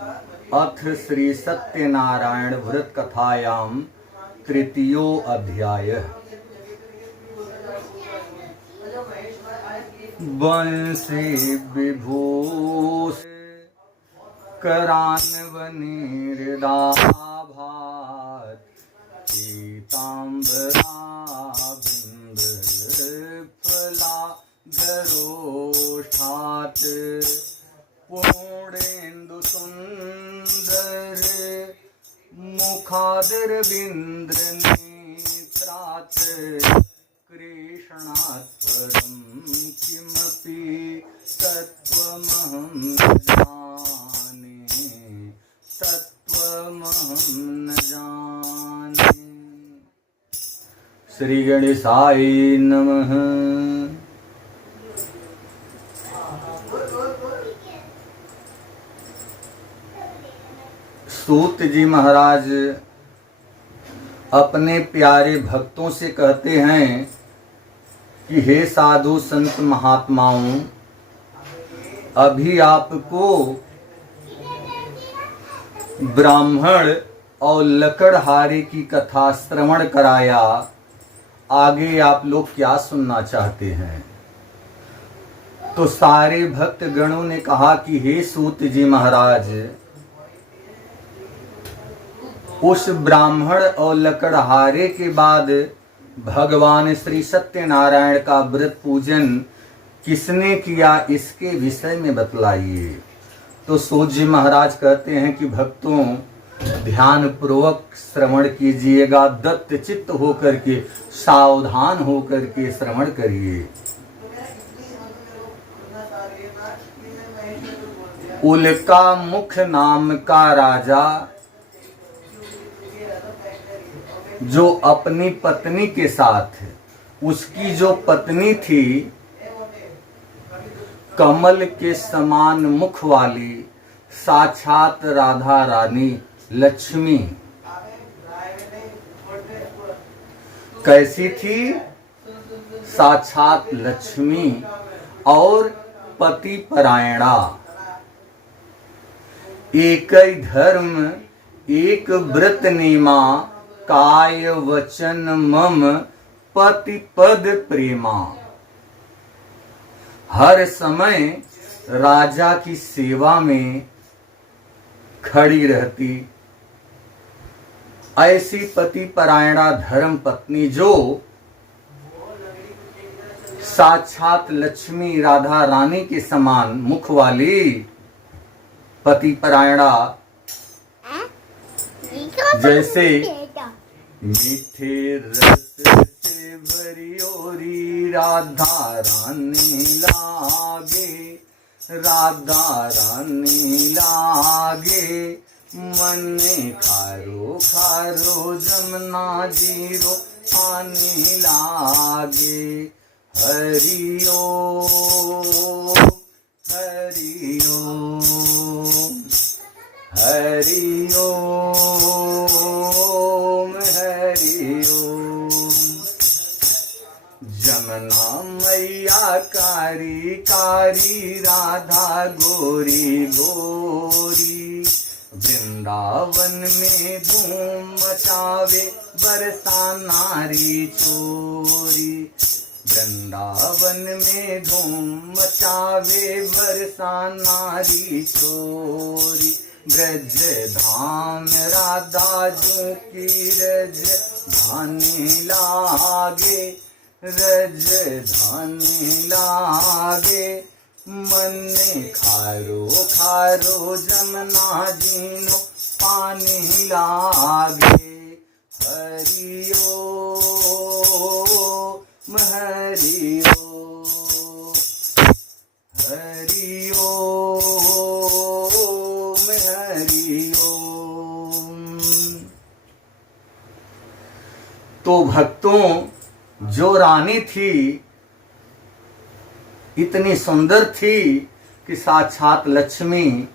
अथ श्री सत्यनारायण व्रत कथायाम तृतीयो अध्याय। बंसी विभूष करान्वनिर्दाभात् पीताम्बराभिन्द फलाधरोष्ठात् पूर्णेन्दु सुंदर मुखादरविंद्र नेत्रात् कृष्णात् परं किमपि तत्त्वमहं न जाने, तत्त्वमहं न जाने। श्री गणेशाय नमः। सूत जी महाराज अपने प्यारे भक्तों से कहते हैं कि हे साधु संत महात्माओं, अभी आपको ब्राह्मण और लकड़हारे की कथा श्रवण कराया, आगे आप लोग क्या सुनना चाहते हैं? तो सारे भक्त गणों ने कहा कि हे सूत जी महाराज, उस ब्राह्मण और लकड़हारे के बाद भगवान श्री सत्यनारायण का व्रत पूजन किसने किया, इसके विषय में बतलाइए। तो सूत जी महाराज कहते हैं कि भक्तों, ध्यान पूर्वक श्रवण कीजिएगा, दत्त चित्त होकर के, सावधान होकर के श्रवण करिए। उल्का मुख नाम का राजा जो अपनी पत्नी के साथ, उसकी जो पत्नी थी कमल के समान मुख वाली साक्षात राधा रानी लक्ष्मी, कैसी थी? साक्षात लक्ष्मी और पति परायणा, एक धर्म एक व्रत नेमा, काय वचन मम पति पद प्रेमा। हर समय राजा की सेवा में खड़ी रहती, ऐसी पति परायणा धर्म पत्नी जो साक्षात लक्ष्मी राधा रानी के समान मुख वाली पति परायणा, जैसे मीठे रस से भरी ओरी राधा रानी लागे, राधा रानी लागे। मन में खारो खारो जमुना जीरो पानी लागे। हरि ओम हरि ओम हरि ओम हरि ओम। जमुना मैया कारी कारी, राधा गोरी गोरी। वृंदावन में धूम मचावे, बरसा नारी चोरी। वृंदावन में धूम मचावे, बरसा नारी चोरी। ब्रज धाम राधा जो की रज धानी लागे, रज धानी लागे। मन में खारो खारो जमुना जीनो पानी लागे। हरि ओम हरि ओम हरि ओम हरि ओम। तो भक्तों, जो रानी थी इतनी सुंदर थी कि साक्षात लक्ष्मी,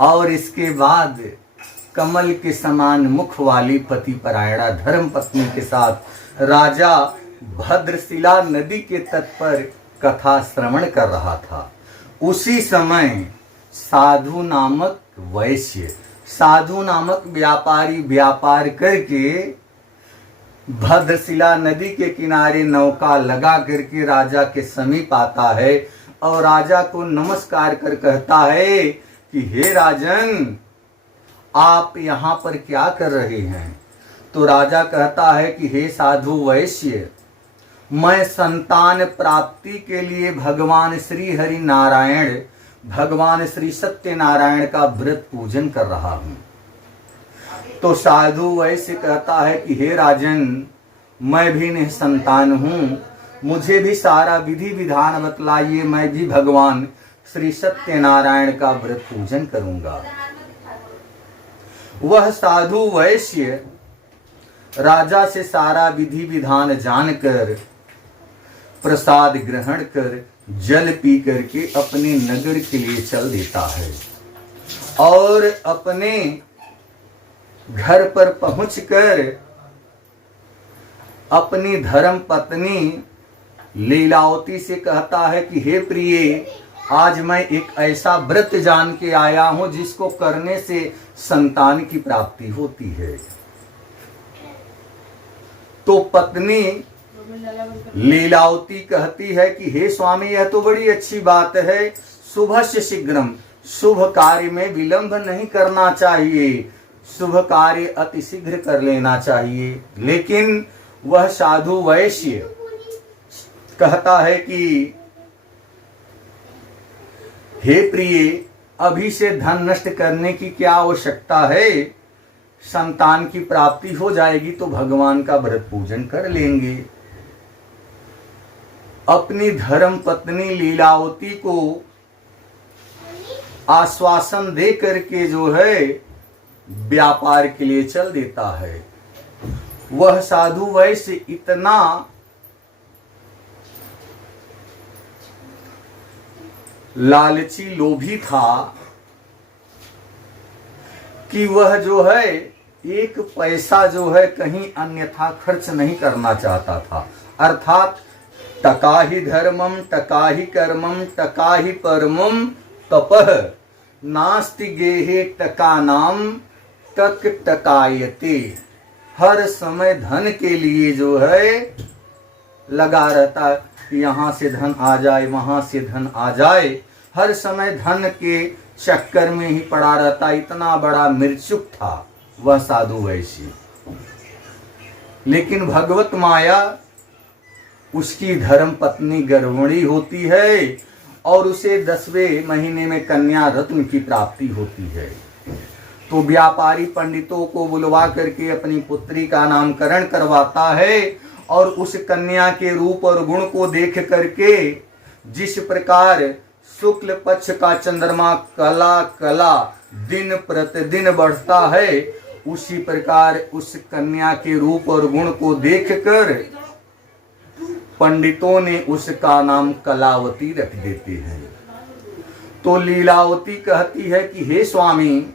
और इसके बाद कमल के समान मुख वाली पति परायणा धर्म पत्नी के साथ राजा भद्रशिला नदी के तट पर कथा श्रवण कर रहा था। उसी समय साधु नामक वैश्य, साधु नामक व्यापारी व्यापार करके भद्रशिला नदी के किनारे नौका लगा करके राजा के समीप आता है और राजा को नमस्कार कर कहता है कि हे राजन, आप यहाँ पर क्या कर रहे हैं? तो राजा कहता है कि हे साधु वैश्य, मैं संतान प्राप्ति के लिए भगवान श्री हरि नारायण, भगवान श्री सत्यनारायण का व्रत पूजन कर रहा हूं। तो साधु वैश्य कहता है कि हे राजन, मैं भी निसंतान हूं, मुझे भी सारा विधि विधान बतलाइए, मैं भी भगवान श्री सत्यनारायण का व्रत पूजन करूंगा। वह साधु वैश्य राजा से सारा विधि विधान जानकर प्रसाद ग्रहण कर जल पी करके अपने नगर के लिए चल देता है और अपने घर पर पहुंचकर अपनी धर्म पत्नी लीलावती से कहता है कि हे प्रिय, आज मैं एक ऐसा व्रत जान के आया हूं जिसको करने से संतान की प्राप्ति होती है। तो पत्नी लीलावती कहती है कि हे स्वामी, यह तो बड़ी अच्छी बात है, शुभस्य शीघ्रम, शुभ कार्य में विलंब नहीं करना चाहिए, शुभ कार्य अति शीघ्र कर लेना चाहिए। लेकिन वह साधु वैश्य कहता है कि हे प्रिय, अभी से धन नष्ट करने की क्या आवश्यकता है, संतान की प्राप्ति हो जाएगी तो भगवान का व्रत पूजन कर लेंगे। अपनी धर्म पत्नी लीलावती को आश्वासन दे करके जो है व्यापार के लिए चल देता है। वह साधु वैश्य इतना लालची लोभी था कि वह जो है एक पैसा जो है कहीं अन्यथा खर्च नहीं करना चाहता था। अर्थात टका ही धर्मम, टका ही कर्मम, टका ही परमम तपः, नास्ति गेहे टका नाम टक टकायते। हर समय धन के लिए जो है लगा रहता है कि यहाँ से धन आ जाए, वहां से धन आ जाए, हर समय धन के चक्कर में ही पड़ा रहता। इतना बड़ा मिर्चुक था वह साधु वैश्य। लेकिन भगवत माया, उसकी धर्म पत्नी गर्भिणी होती है और उसे 10वें महीने में कन्या रत्न की प्राप्ति होती है। तो व्यापारी पंडितों को बुलवा करके अपनी पुत्री का नामकरण करवाता है और उस कन्या के रूप और गुण को देख करके जिस प्रकार शुक्ल पक्ष का चंद्रमा कला कला दिन प्रतिदिन बढ़ता है, उसी प्रकार उस कन्या के रूप और गुण को देखकर पंडितों ने उसका नाम कलावती रख देते हैं। तो लीलावती कहती है कि हे स्वामी,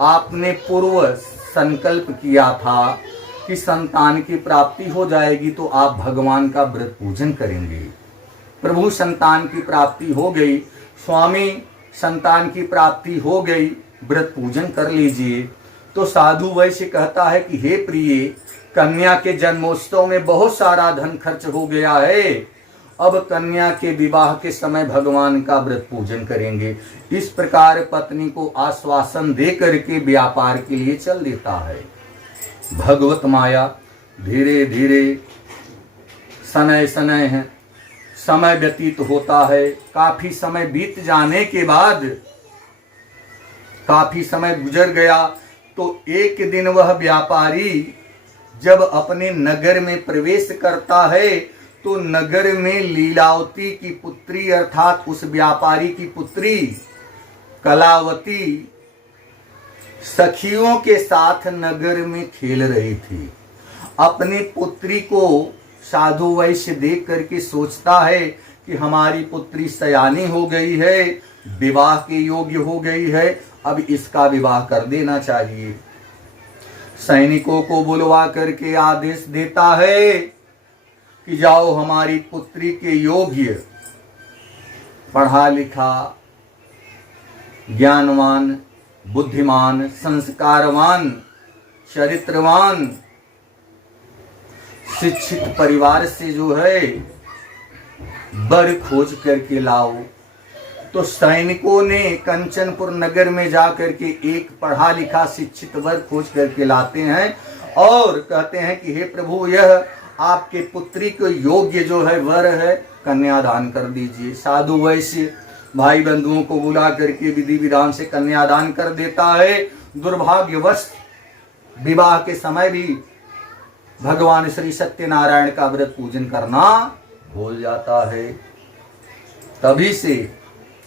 आपने पूर्व संकल्प किया था कि संतान की प्राप्ति हो जाएगी तो आप भगवान का व्रत पूजन करेंगे। प्रभु, संतान की प्राप्ति हो गई। स्वामी, संतान की प्राप्ति हो गई, व्रत पूजन कर लीजिए। तो साधु वैश्य कहता है कि हे प्रिय, कन्या के जन्मोत्सव में बहुत सारा धन खर्च हो गया है, अब कन्या के विवाह के समय भगवान का व्रत पूजन करेंगे। इस प्रकार पत्नी को आश्वासन दे करके व्यापार के लिए चल देता है। भगवत माया धीरे धीरे समय व्यतीत होता है। काफी समय बीत जाने के बाद, काफी समय गुजर गया तो एक दिन वह व्यापारी जब अपने नगर में प्रवेश करता है तो नगर में लीलावती की पुत्री अर्थात उस व्यापारी की पुत्री कलावती सखियों के साथ नगर में खेल रही थी। अपनी पुत्री को साधु वैश्य देख करके सोचता है कि हमारी पुत्री सयानी हो गई है, विवाह के योग्य हो गई है, अब इसका विवाह कर देना चाहिए। सैनिकों को बुलवा करके आदेश देता है कि जाओ हमारी पुत्री के योग्य पढ़ा लिखा ज्ञानवान, बुद्धिमान, संस्कारवान, चरित्रवान, शिक्षित परिवार से जो है वर खोज करके लाओ। तो सैनिकों ने कंचनपुर नगर में जाकर के एक पढ़ा लिखा शिक्षित वर खोज करके लाते हैं और कहते हैं कि हे प्रभु, यह आपके पुत्री को योग्य जो है वर है, कन्यादान कर दीजिए। साधु वैश्य भाई बंधुओं को बुला करके विधि विधान से कन्यादान कर देता है। दुर्भाग्यवश विवाह के समय भी भगवान श्री सत्यनारायण का व्रत पूजन करना भूल जाता है। तभी से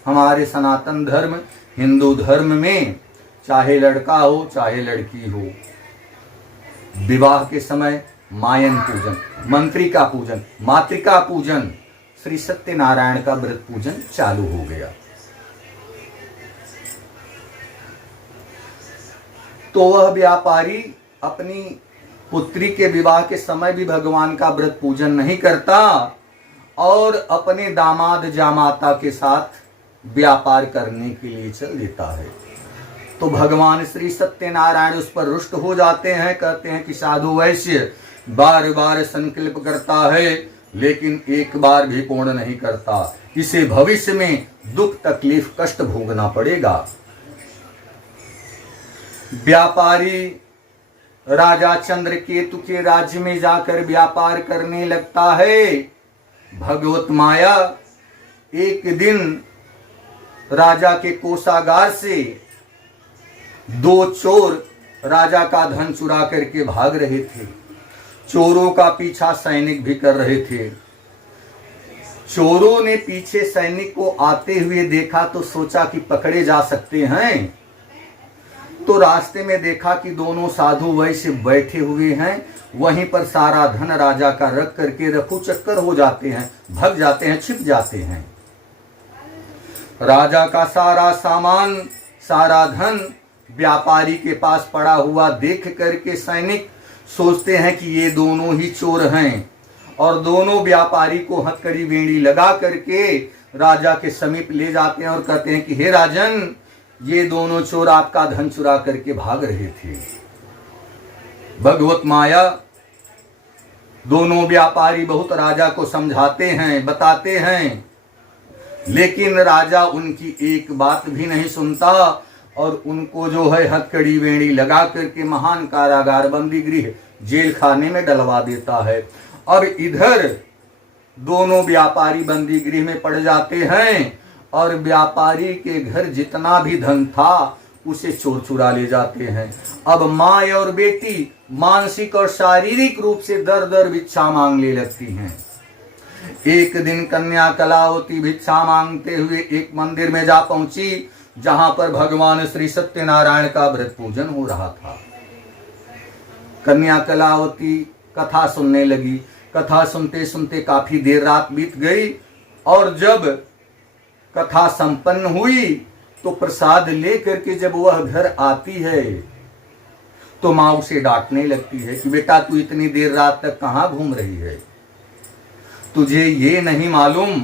हमारे सनातन धर्म, हिंदू धर्म में चाहे लड़का हो चाहे लड़की हो, विवाह के समय मायन पूजन, मंत्रिका पूजन, मातृका पूजन, श्री सत्यनारायण का व्रत पूजन चालू हो गया। तो वह व्यापारी अपनी पुत्री के विवाह के समय भी भगवान का व्रत पूजन नहीं करता और अपने दामाद जामाता के साथ व्यापार करने के लिए चल देता है। तो भगवान श्री सत्यनारायण उस पर रुष्ट हो जाते हैं। कहते हैं कि साधु वैश्य बार बार संकल्प करता है लेकिन एक बार भी पूर्ण नहीं करता, इसे भविष्य में दुख तकलीफ कष्ट भोगना पड़ेगा। व्यापारी राजा चंद्रकेतु के राज्य में जाकर व्यापार करने लगता है। भगवत माया एक दिन राजा के कोषागार से दो चोर राजा का धन चुरा करके भाग रहे थे। चोरों का पीछा सैनिक भी कर रहे थे। चोरों ने पीछे सैनिक को आते हुए देखा तो सोचा कि पकड़े जा सकते हैं। तो रास्ते में देखा कि दोनों साधु वैश्य बैठे हुए हैं। वहीं पर सारा धन राजा का रख करके रफू चक्कर हो जाते हैं, भग जाते हैं, छिप जाते हैं। राजा का सारा सामान, सारा धन व्यापारी के पास पड़ा हुआ देख करके सैनिक सोचते हैं कि ये दोनों ही चोर हैं और दोनों व्यापारी को हथकड़ी बेड़ी लगा करके राजा के समीप ले जाते हैं और कहते हैं कि हे राजन, ये दोनों चोर आपका धन चुरा करके भाग रहे थे। भगवत माया दोनों व्यापारी बहुत राजा को समझाते हैं, बताते हैं, लेकिन राजा उनकी एक बात भी नहीं सुनता और उनको जो है हथकड़ी बेड़ी लगा करके महान कारागार, बंदी गृह, जेल खाने में डलवा देता है। अब इधर दोनों व्यापारी बंदी गृह में पड़ जाते हैं और व्यापारी के घर जितना भी धन था उसे चोर चुरा ले जाते हैं। अब माँ और बेटी मानसिक और शारीरिक रूप से दर दर भिक्षा मांगने लगती हैं। एक दिन कन्या कलावती भिक्षा मांगते हुए एक मंदिर में जा पहुंची जहां पर भगवान श्री सत्यनारायण का व्रत पूजन हो रहा था। कन्या कलावती कथा सुनने लगी। कथा सुनते सुनते काफी देर रात बीत गई और जब कथा संपन्न हुई तो प्रसाद लेकर के जब वह घर आती है तो माँ उसे डांटने लगती है कि बेटा, तू इतनी देर रात तक कहाँ घूम रही है? तुझे ये नहीं मालूम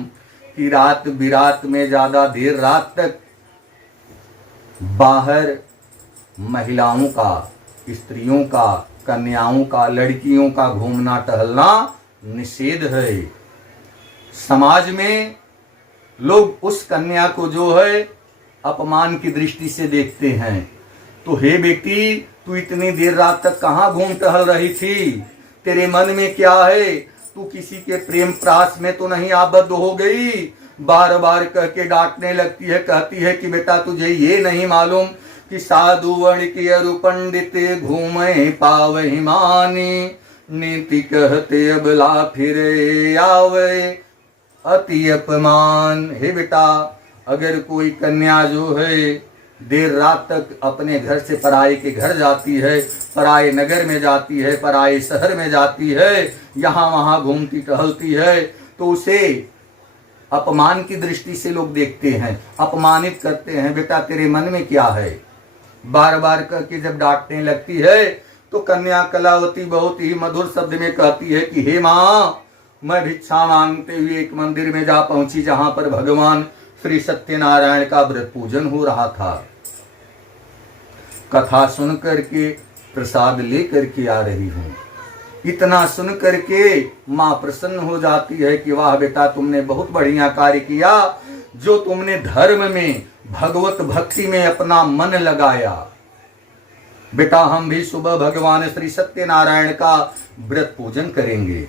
कि रात बिरात में ज्यादा देर रात तक बाहर महिलाओं का, स्त्रियों का, कन्याओं का, लड़कियों का घूमना टहलना निषेध है। समाज में लोग उस कन्या को जो है अपमान की दृष्टि से देखते हैं। तो हे बेटी, तू इतनी देर रात तक कहाँ घूम टहल रही थी? तेरे मन में क्या है? तू किसी के प्रेम प्रास में तो नहीं आबद्ध हो गई? बार बार कह के डांटने लगती है। कहती है कि बेटा, तुझे ये नहीं मालूम कि साधु वर्ण के अरु पंडित घूमे पावहि मानी, नीति कहते अबला फिरे आवे अति अपमान। हे बेटा, अगर कोई कन्या जो है देर रात तक अपने घर से पराये के घर जाती है, पराये नगर में जाती है, पराये शहर में जाती है, यहाँ वहाँ घूमती टहलती है, तो उसे अपमान की दृष्टि से लोग देखते हैं, अपमानित करते हैं। बेटा, तेरे मन में क्या है? बार बार करके जब डांटने लगती है तो कन्या कलावती बहुत ही मधुर शब्द में कहती है कि हे माँ, मैं भिक्षा मांगते हुए एक मंदिर में जा पहुंची जहां पर भगवान श्री सत्यनारायण का व्रत पूजन हो रहा था। कथा सुन करके प्रसाद लेकर के आ रही हूं। इतना सुन करके मां प्रसन्न हो जाती है कि वाह बेटा, तुमने बहुत बढ़िया कार्य किया, जो तुमने धर्म में भगवत भक्ति में अपना मन लगाया। बेटा, हम भी सुबह भगवान श्री सत्यनारायण का व्रत पूजन करेंगे।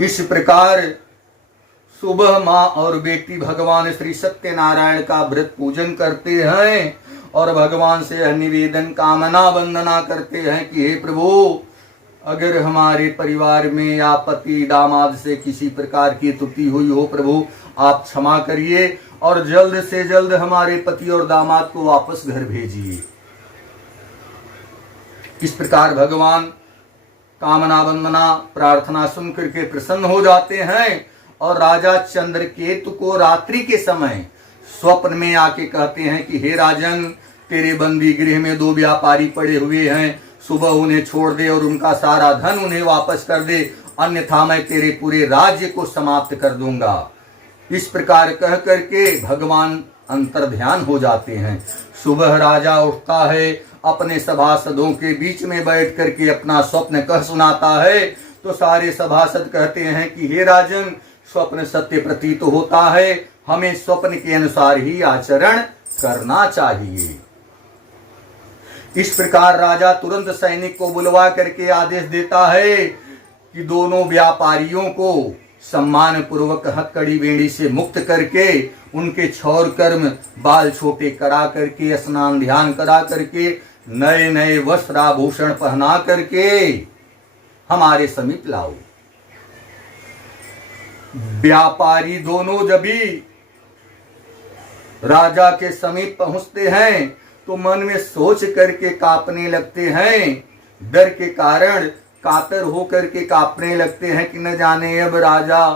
इस प्रकार सुबह माँ और बेटी भगवान श्री सत्यनारायण का व्रत पूजन करते हैं और भगवान से निवेदन कामना वंदना करते हैं कि हे प्रभु, अगर हमारे परिवार में या पति दामाद से किसी प्रकार की त्रुटि हुई हो प्रभु, आप क्षमा करिए और जल्द से जल्द हमारे पति और दामाद को वापस घर भेजिए। इस प्रकार भगवान कामना वंदना प्रार्थना सुन करके प्रसन्न हो जाते हैं और राजा चंद्रकेतु को रात्रि के समय स्वप्न में आके कहते हैं कि हे राजन, तेरे बंदी गृह में 2 व्यापारी पड़े हुए हैं, सुबह उन्हें छोड़ दे और उनका सारा धन उन्हें वापस कर दे, अन्यथा मैं तेरे पूरे राज्य को समाप्त कर दूंगा। इस प्रकार कह करके भगवान अंतर्ध्यान हो जाते हैं। सुबह राजा उठता है, अपने सभासदों के बीच में बैठ करके अपना स्वप्न कह सुनाता है, तो सारे सभासद कहते हैं कि हे राजन, स्वप्न सत्य प्रतीत होता है, हमें स्वप्न के अनुसार ही आचरण करना चाहिए। इस प्रकार राजा तुरंत सैनिक को बुलवा करके आदेश देता है कि दोनों व्यापारियों को सम्मान पूर्वक हथकड़ी बेड़ी से मुक्त करके उनके क्षौर कर्म बाल छोटे करा करके स्नान ध्यान करा करके नए नए वस्त्र आभूषण पहना करके हमारे समीप लाओ। व्यापारी दोनों जब भी राजा के समीप पहुंचते हैं तो मन में सोच करके कांपने लगते हैं, डर के कारण कातर होकर के कांपने लगते हैं कि न जाने अब राजा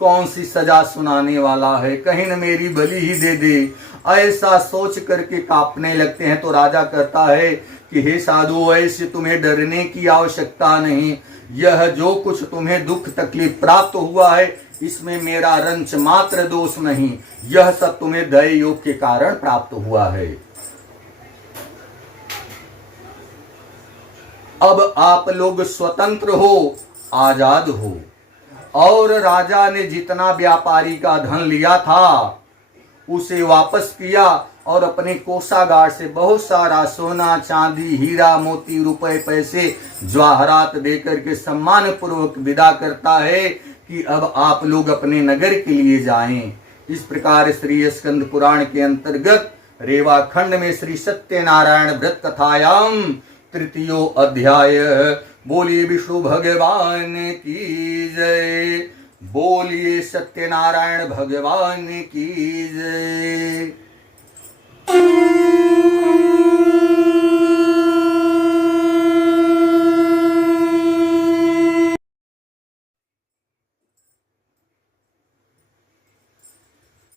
कौन सी सजा सुनाने वाला है, कहीं न मेरी बलि ही दे दे। ऐसा सोच करके कांपने लगते हैं तो राजा कहता है कि हे साधु, ऐसे तुम्हें डरने की आवश्यकता नहीं, यह जो कुछ तुम्हें दुख तकलीफ प्राप्त हुआ है इसमें मेरा रंच मात्र दोष नहीं, यह सब तुम्हें दया योग के कारण प्राप्त हुआ है। अब आप लोग स्वतंत्र हो, आजाद हो। और राजा ने जितना व्यापारी का धन लिया था उसे वापस किया और अपने कोषागार से बहुत सारा सोना चांदी हीरा मोती रुपए पैसे जवाहरात देकर के सम्मान पूर्वक विदा करता है कि अब आप लोग अपने नगर के लिए जाएं। इस प्रकार श्री स्कंद पुराण के अंतर्गत रेवा खंड में श्री सत्यनारायण व्रत कथायाम 3 अध्याय। बोलिए विष्णु भगवान की जय, बोलिए सत्यनारायण भगवान की जय।